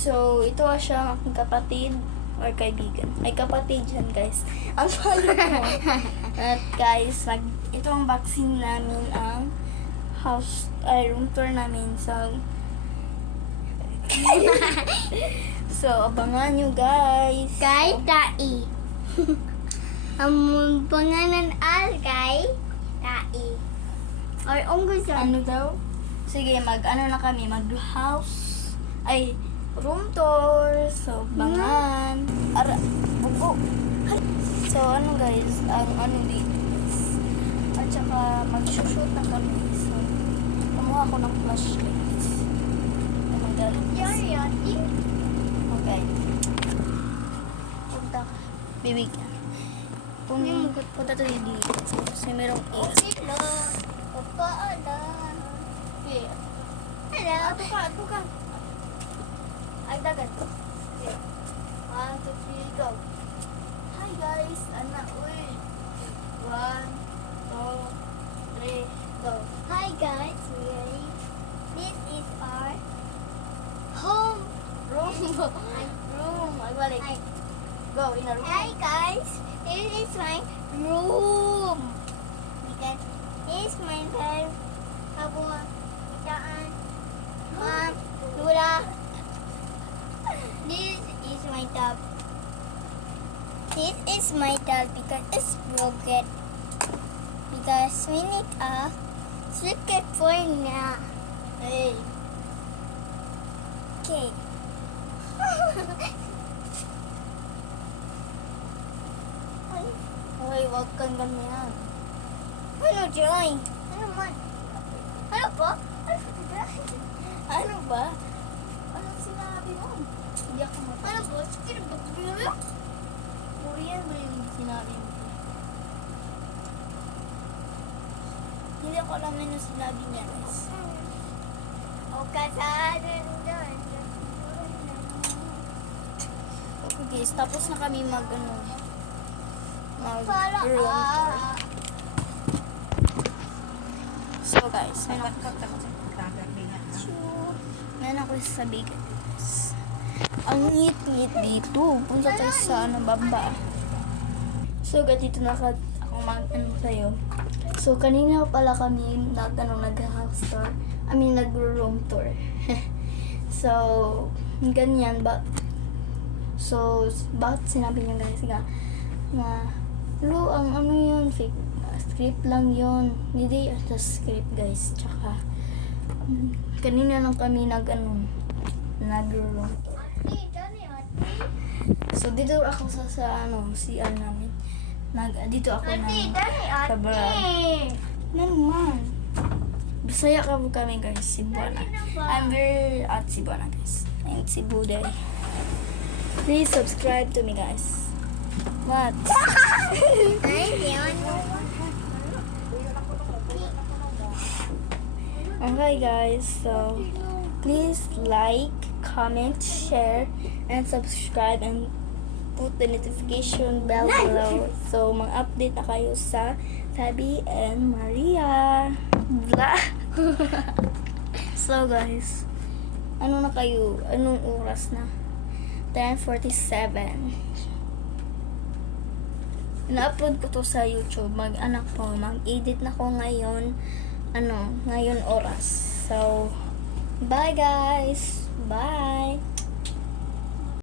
So, ito siya aking kapatid or kaibigan. Ay, kapatid yan, guys. Ang pala mo. At guys, ito ang vaccine namin, ang room tour namin. So, abangan nyo, guys. Kay Tai. Ang pangalan al kay Tai. Or unggoy sa Ano daw? Sige, na kami, room tour. So, bangan. Bugo. So, guys, dito guys. At saka, mag-shoot na kami. So, kumuha ko ng flashlight. Oh my God. Yari. Okay. Punta ka. Bibig ka. Punta tayo dito. Kasi merong air. Hello. Papa, ala. Okay. Hello. Ato ka. Ay, dagat. Okay. 1, 2, 3, go. Hi guys. Uy. 1, 2, 3, go. Hi guys, this is our home. Room. Room. Magbalik. Hi. Go, in a room. Hi guys, this is my room. Because this is my bed. Abu, Itaan, Mom, Lula. This is my tub. This is my tub because it's broken. Because we need a circuit for now. Hey. Okay. Hoy, wag kang ganyan. Ano, Joy? Ano man? Ano po? Ano ba? Anong sinabi mo? Hindi ako mo. Ano po? Sige, bagbilo. Korean ba yung sinabi mo? Hindi ko alam yun yung sinabi niya, guys. O kasado doon. Okay, guys. Tapos na kami mag-room Para tour. So, guys, meron ako sasabihin, guys. Ang ngit-ngit dito. Punta tayo sa baba. So, guys, dito na ako tayo. So, kanina pala kami nag-house tour. Nag-room tour. So, ganyan ba? So, bakit sinabi niya, guys, na ang yun, fake script lang yun. Hindi ito script, guys. Tsaka, kanina lang kami nag-room tour. So, dito ako sa CR namin. Dito ako sa vlog. Naman. Bisaya ka po kami, guys. Cebuana. I'm very at Cebuana, guys. And Cebu day. Please subscribe to me, guys. What? Okay, guys. So, please like, comment, share, and subscribe, and put the notification bell below. So, mag-update na kayo sa Sabi and Maria vlog. So, guys, ano na kayo? Anong oras na? 10:47. Na-upload ko to sa YouTube. Mag-edit na ko ngayon. Ngayon oras. So, bye guys. Bye.